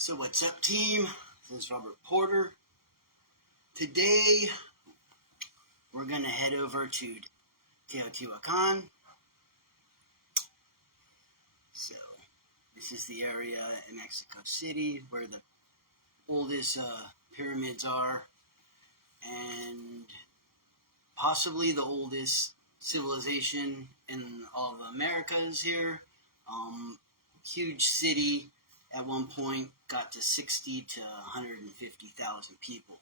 So what's up, team? This is Robert Porter. Today, we're going to head over to Teotihuacan. So, this is the area in Mexico City where the oldest pyramids are, and possibly the oldest civilization in all of America is here. Huge city. At one point, got to 60 to 150,000 people.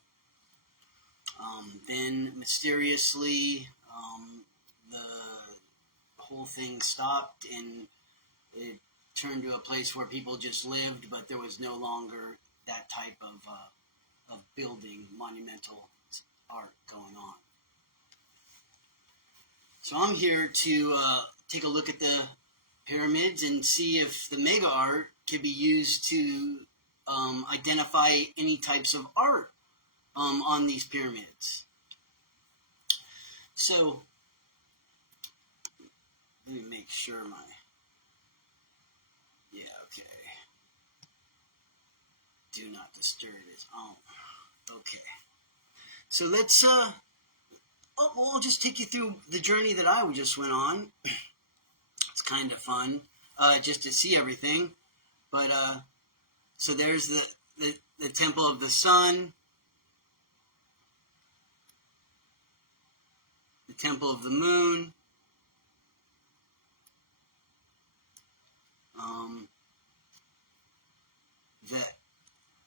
Then, mysteriously, the whole thing stopped, and it turned to a place where people just lived, but there was no longer that type of building, monumental art going on. So I'm here to take a look at the pyramids and see if the mega art can be used to identify any types of art on these pyramids. So, let me make sure okay. Do not disturb is on. Okay. So let's, I'll just take you through the journey that I just went on. It's kind of fun, just to see everything. But, so there's the Temple of the Sun, the Temple of the Moon,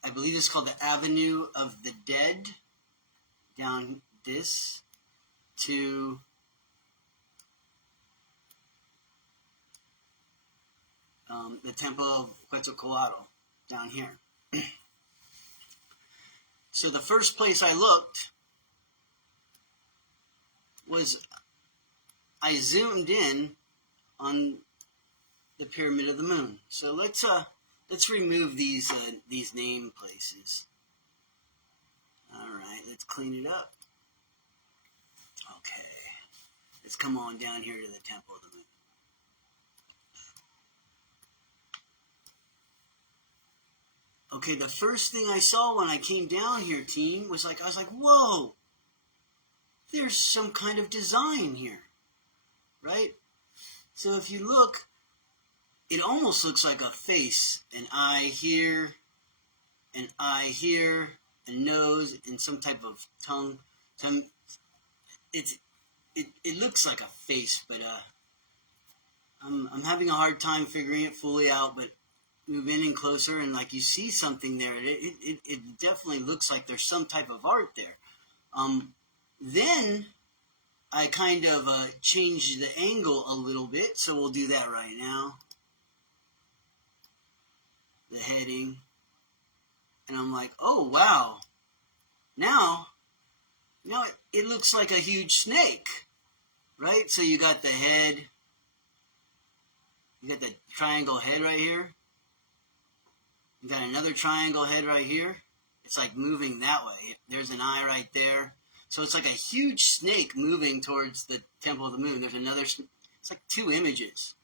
I believe it's called the Avenue of the Dead, down this, to the Temple of Quetzalcoatl down here. So the first place I looked was I zoomed in on the Pyramid of the Moon. So let's remove these name places. All right, let's clean it up. Okay, let's come on down here to the Temple of the Moon. Okay, the first thing I saw when I came down here, team, I was like, whoa, there's some kind of design here, right? So if you look, it almost looks like a face, an eye here, a nose, and some type of tongue. It looks like a face, but I'm having a hard time figuring it fully out, but move in and closer, and like you see something there. It definitely looks like there's some type of art there. Then I kind of changed the angle a little bit, so we'll do that right now. The heading, and I'm like, oh wow, now it looks like a huge snake, right? So you got the head, you got the triangle head right here. You got another triangle head right here. It's like moving that way. There's an eye right there. So it's like a huge snake moving towards the Temple of the Moon. There's another, it's like two images.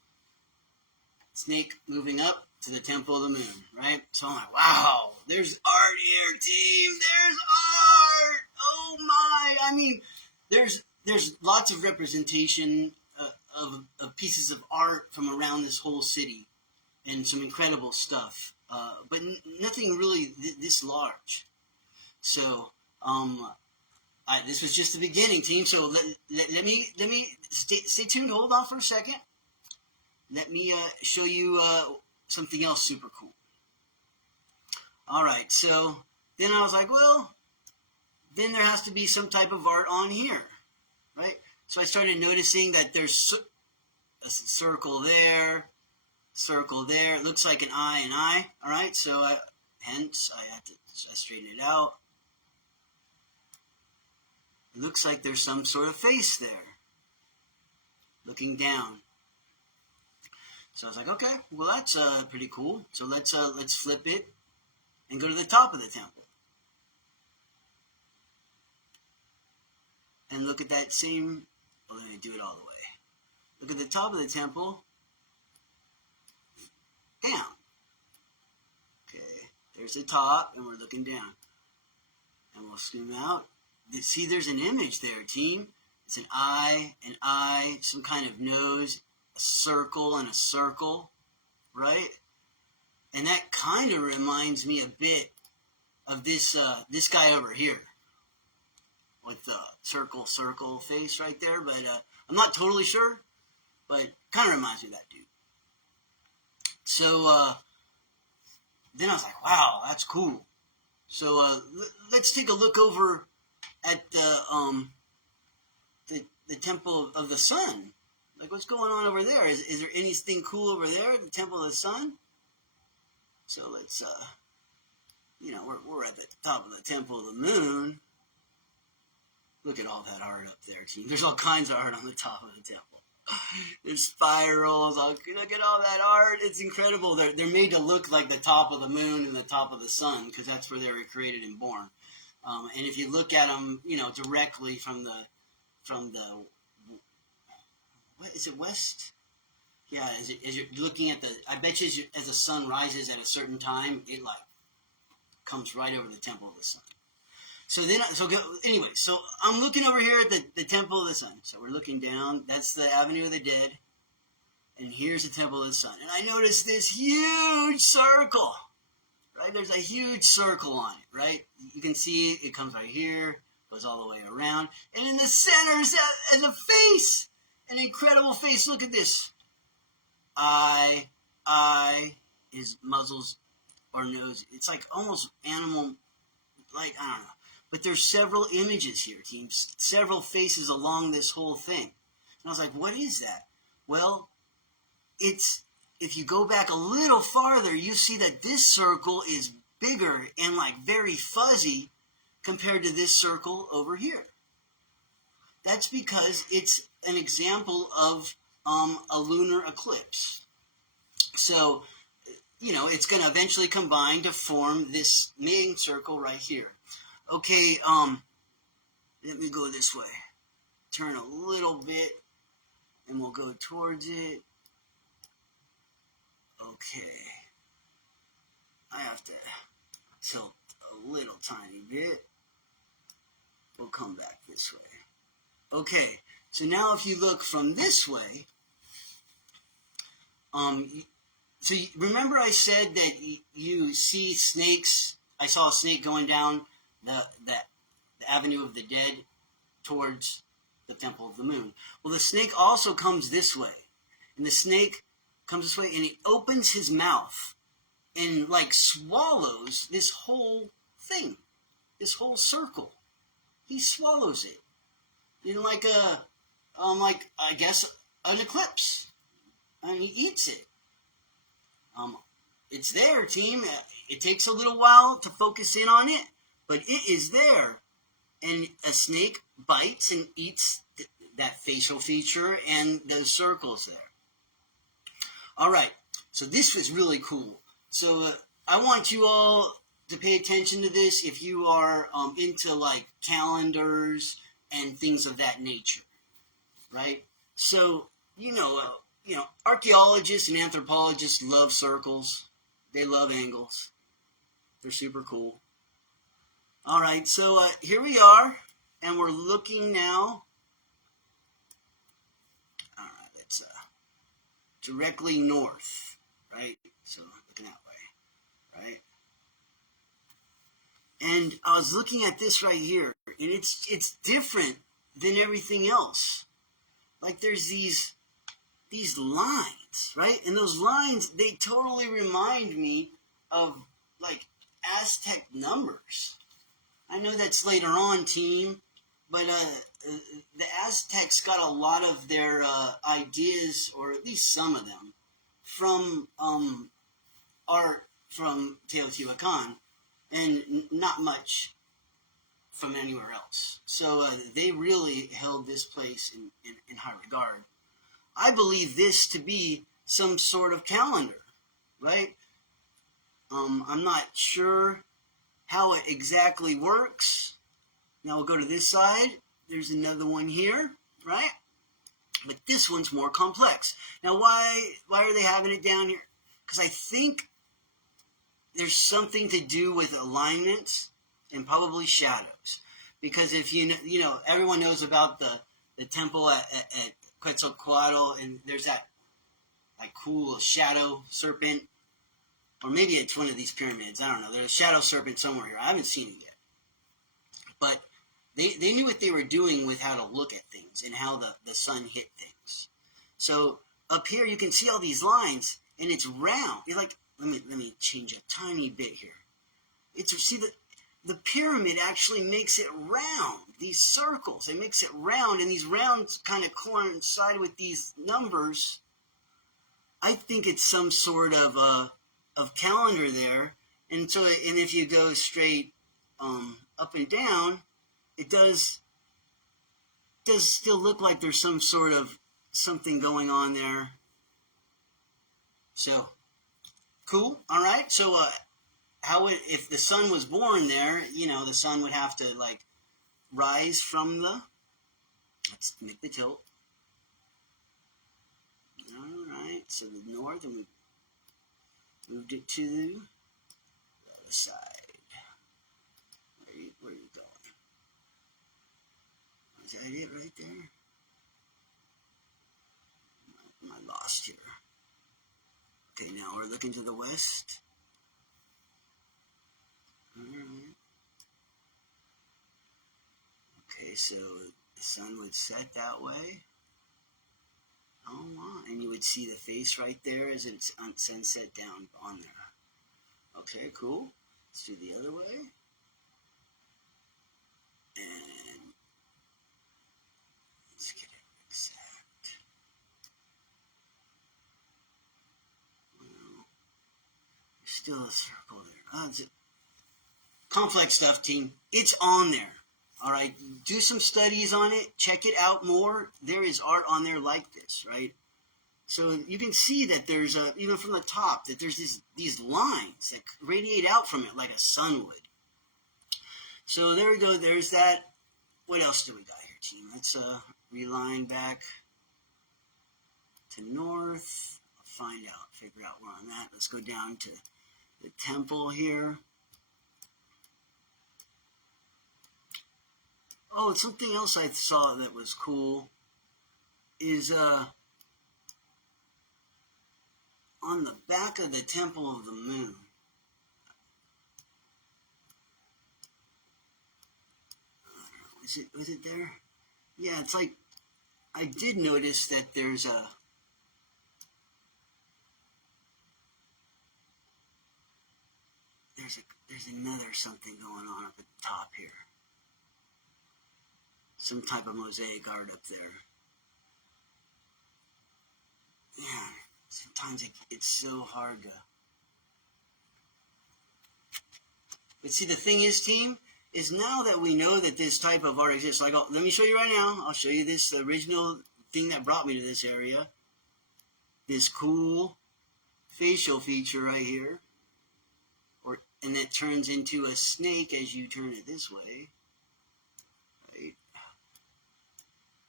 Snake moving up to the Temple of the Moon, right? So I'm like, wow, there's art here, team. There's art. Oh my. I mean, there's lots of representation of pieces of art from around this whole city and some incredible stuff. But nothing really this large. So, this was just the beginning, team. So let me stay tuned. Hold on for a second. Let me show you something else super cool. All right. So then I was like, well, then there has to be some type of art on here, right? So I started noticing that there's a circle there. Circle there. It looks like an eye. All right, so hence I had to straighten it out. It looks like there's some sort of face there, looking down. So I was like, okay, well that's pretty cool. So let's flip it and go to the top of the temple and look at that same. Well, let me do it all the way. Look at the top of the temple. Down. Okay, Here's the top, and we're looking down. And we'll zoom out. See, there's an image there, team. It's an eye, some kind of nose, a circle, and a circle, right? And that kind of reminds me a bit of this guy over here with the circle face right there. But I'm not totally sure, but kind of reminds me of that dude. So then I was like, wow, that's cool. So let's take a look over at the Temple of the Sun. Like, what's going on over there? Is there anything cool over there at the Temple of the Sun? So let's, we're at the top of the Temple of the Moon. Look at all that art up there, team. There's all kinds of art on the top of the temple. There's spirals. Look at all that art. It's incredible. They're made to look like the top of the moon and the top of the sun, because that's where they were created and born. And if you look at them, directly from the what is it, west? Yeah, as you're looking at I bet you as the sun rises at a certain time, it like comes right over the Temple of the Sun. So I'm looking over here at the Temple of the Sun. So we're looking down. That's the Avenue of the Dead. And here's the Temple of the Sun. And I noticed this huge circle, right? There's a huge circle on it, right? You can see it comes right here, goes all the way around. And in the center is a face, an incredible face. Look at this. Eye, his muzzles or nose. It's like almost animal, like, I don't know. But there's several images here, teams. Several faces along this whole thing. And I was like, what is that? Well, if you go back a little farther, you see that this circle is bigger and like very fuzzy compared to this circle over here. That's because it's an example of a lunar eclipse. So, it's going to eventually combine to form this main circle right here. Okay, let me go this way. Turn a little bit, and we'll go towards it. Okay. I have to tilt a little tiny bit. We'll come back this way. Okay, so now if you look from this way, so remember I said that you see snakes. I saw a snake going down the Avenue of the Dead towards the Temple of the Moon. Well, the snake also comes this way. And the snake comes this way, and he opens his mouth and, like, swallows this whole thing, this whole circle. He swallows it in like I guess, an eclipse. And he eats it. It's there, team. It takes a little while to focus in on it, but it is there. And a snake bites and eats that facial feature and those circles there. All right, so this was really cool. So I want you all to pay attention to this if you are into like calendars and things of that nature, right? So, archaeologists and anthropologists love circles. They love angles. They're super cool. All right, so here we are, and we're looking now. All right, it's directly north, right? So looking that way, right? And I was looking at this right here, and it's different than everything else. Like there's these lines, right? And those lines, they totally remind me of like Aztec numbers. I know that's later on, team, but the Aztecs got a lot of their ideas, or at least some of them, from art from Teotihuacan, and not much from anywhere else. So they really held this place in high regard. I believe this to be some sort of calendar, right? I'm not sure how it exactly works. Now we'll go to this side. There's another one here, right? But this one's more complex. Now why are they having it down here? Because I think there's something to do with alignments and probably shadows. Because if you know, everyone knows about the temple at Quetzalcoatl, and there's that like cool shadow serpent, or maybe it's one of these pyramids. I don't know. There's a shadow serpent somewhere here. I haven't seen it yet, but they knew what they were doing with how to look at things and how the sun hit things. So up here you can see all these lines, and it's round. You're like, let me change a tiny bit here. See the pyramid actually makes it round. These circles, it makes it round, and these rounds kind of coincide with these numbers. I think it's some sort of calendar there, and if you go straight up and down, it does still look like there's some sort of something going on there. So cool. All right. So if the sun was born there, the sun would have to like rise from let's make the tilt. All right. So the north, and we moved it to the other side. Where are you going? Is that it right there? Am I lost here? Okay, now we're looking to the west. All right. Okay, so the sun would set that way. Oh, wow. And you would see the face right there as it's on sunset down on there. Okay, cool. Let's do the other way. And let's get it exact. Well, there's still a circle there. Oh, it's complex stuff, team. It's on there. All right, do some studies on it. Check it out more. There is art on there like this, right? So you can see that there's even from the top, that there's these lines that radiate out from it like a sun would. So there we go. There's that. What else do we got here, team? Let's reline back to north. I'll figure out where I'm at. Let's go down to the temple here. Oh, something else I saw that was cool is on the back of the Temple of the Moon. Was it there? Yeah, it's like I did notice that there's another something going on up at the top here. Some type of mosaic art up there. Yeah, sometimes it's so hard to. But see, the thing is, team, is now that we know that this type of art exists, like, let me show you right now. I'll show you this original thing that brought me to this area. This cool facial feature right here. And that turns into a snake as you turn it this way. Right?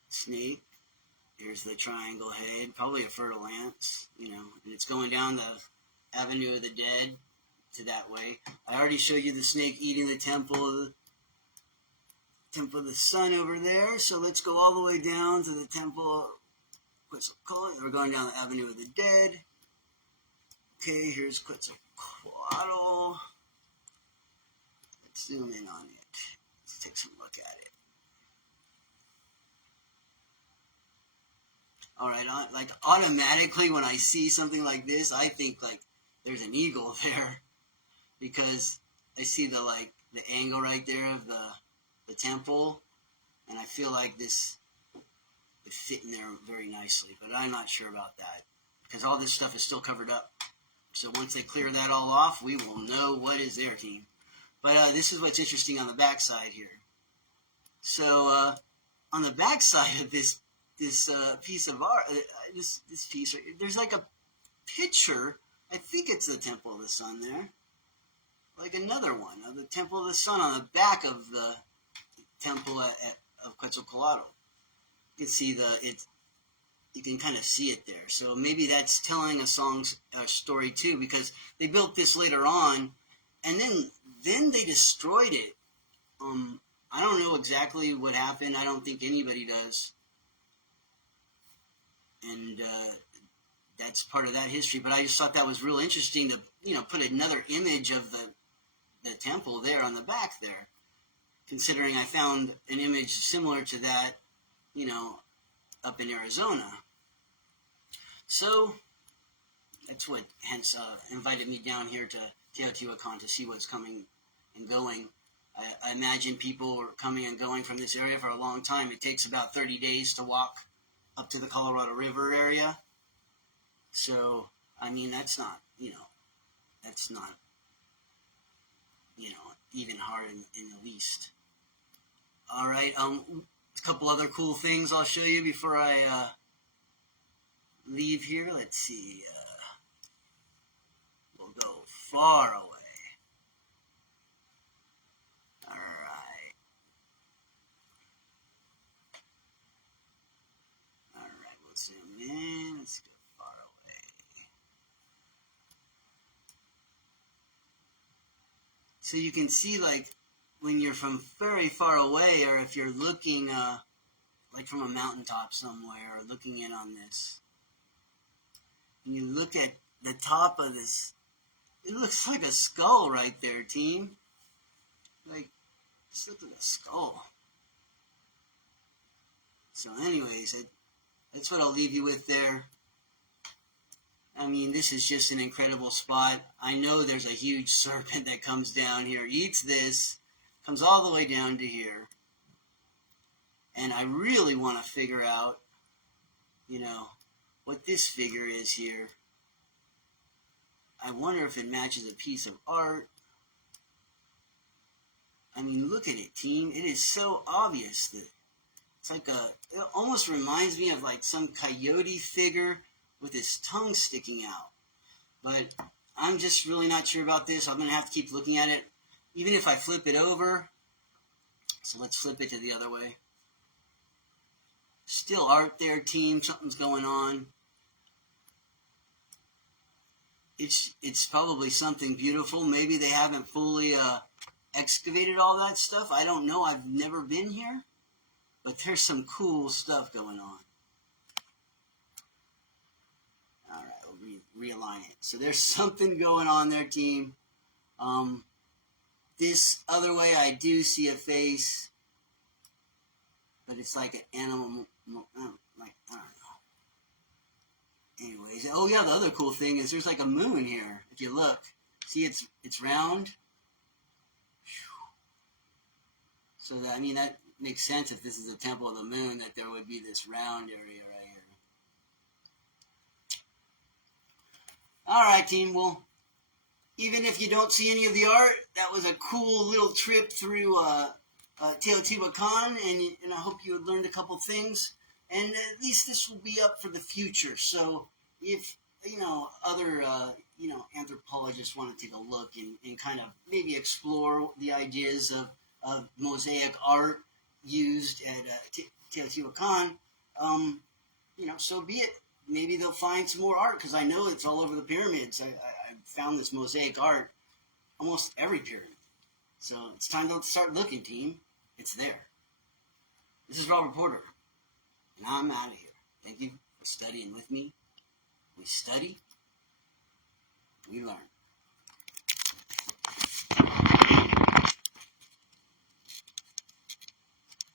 Snake. Here's the triangle head. Probably a fertile ants, and it's going down the Avenue of the Dead to that way. I already showed you the snake eating the temple of the sun over there. So let's go all the way down to the temple. Quetzalcoatl. We're going down the Avenue of the Dead. Okay, here's Quetzalcoatl. Let's zoom in on it. Let's take some look at it. All right, like automatically when I see something like this, I think like there's an eagle there because I see the angle right there of the temple, and I feel like this would fit in there very nicely, but I'm not sure about that because all this stuff is still covered up. So once they clear that all off, we will know what is there, team. But this is what's interesting on the back side here. So on the back side of this piece of art, this piece, there's like a picture. I think it's the Temple of the Sun there. Like another one of the Temple of the Sun on the back of the temple of Quetzalcoatl. You can see you can kind of see it there. So maybe that's telling a story too, because they built this later on, and then they destroyed it. I don't know exactly what happened. I don't think anybody does, and that's part of that history. But I just thought that was real interesting to put another image of the temple there on the back there, considering I found an image similar to that, up in Arizona. So that's what hence invited me down here to Teotihuacan to see what's coming and going. I imagine people were coming and going from this area for a long time. It takes about 30 days to walk up to the Colorado River area. So, I mean, that's not even hard in the least. All right, a couple other cool things I'll show you before I leave here. Let's see. We'll go far away. All right. All right, we'll zoom in. Let's go far away. So you can see, like, when you're from very far away, or if you're looking, like from a mountaintop somewhere, or looking in on this, and you look at the top of this, it looks like a skull right there, team. Like, this looks like a skull. So anyways, that's what I'll leave you with there. I mean, this is just an incredible spot. I know there's a huge serpent that comes down here, eats this, comes all the way down to here. And I really want to figure out, what this figure is here. I wonder if it matches a piece of art. I mean, look at it, team. It is so obvious that it's like it almost reminds me of like some coyote figure with his tongue sticking out. But I'm just really not sure about this. I'm going to have to keep looking at it, even if I flip it over. So let's flip it to the other way. Still art there, team. Something's going on. It's probably something beautiful. Maybe they haven't fully excavated all that stuff. I don't know. I've never been here. But there's some cool stuff going on. All right, we'll realign it. So there's something going on there, team. This other way, I do see a face. But it's like an animal, like, I don't know. Anyways, oh yeah, the other cool thing is there's like a moon here. If you look, see it's round. So that, I mean, that makes sense if this is a temple of the moon, that there would be this round area right here. All right, team. Well, even if you don't see any of the art, that was a cool little trip through Teotihuacan, and I hope you had learned a couple things. And at least this will be up for the future. So if, other, anthropologists want to take a look and kind of maybe explore the ideas of Mosaic art used at Teotihuacan, so be it. Maybe they'll find some more art, because I know it's all over the pyramids. I found this Mosaic art almost every pyramid. So it's time to start looking, team. It's there. This is Robert Porter. And I'm out of here. Thank you for studying with me. We study, we learn.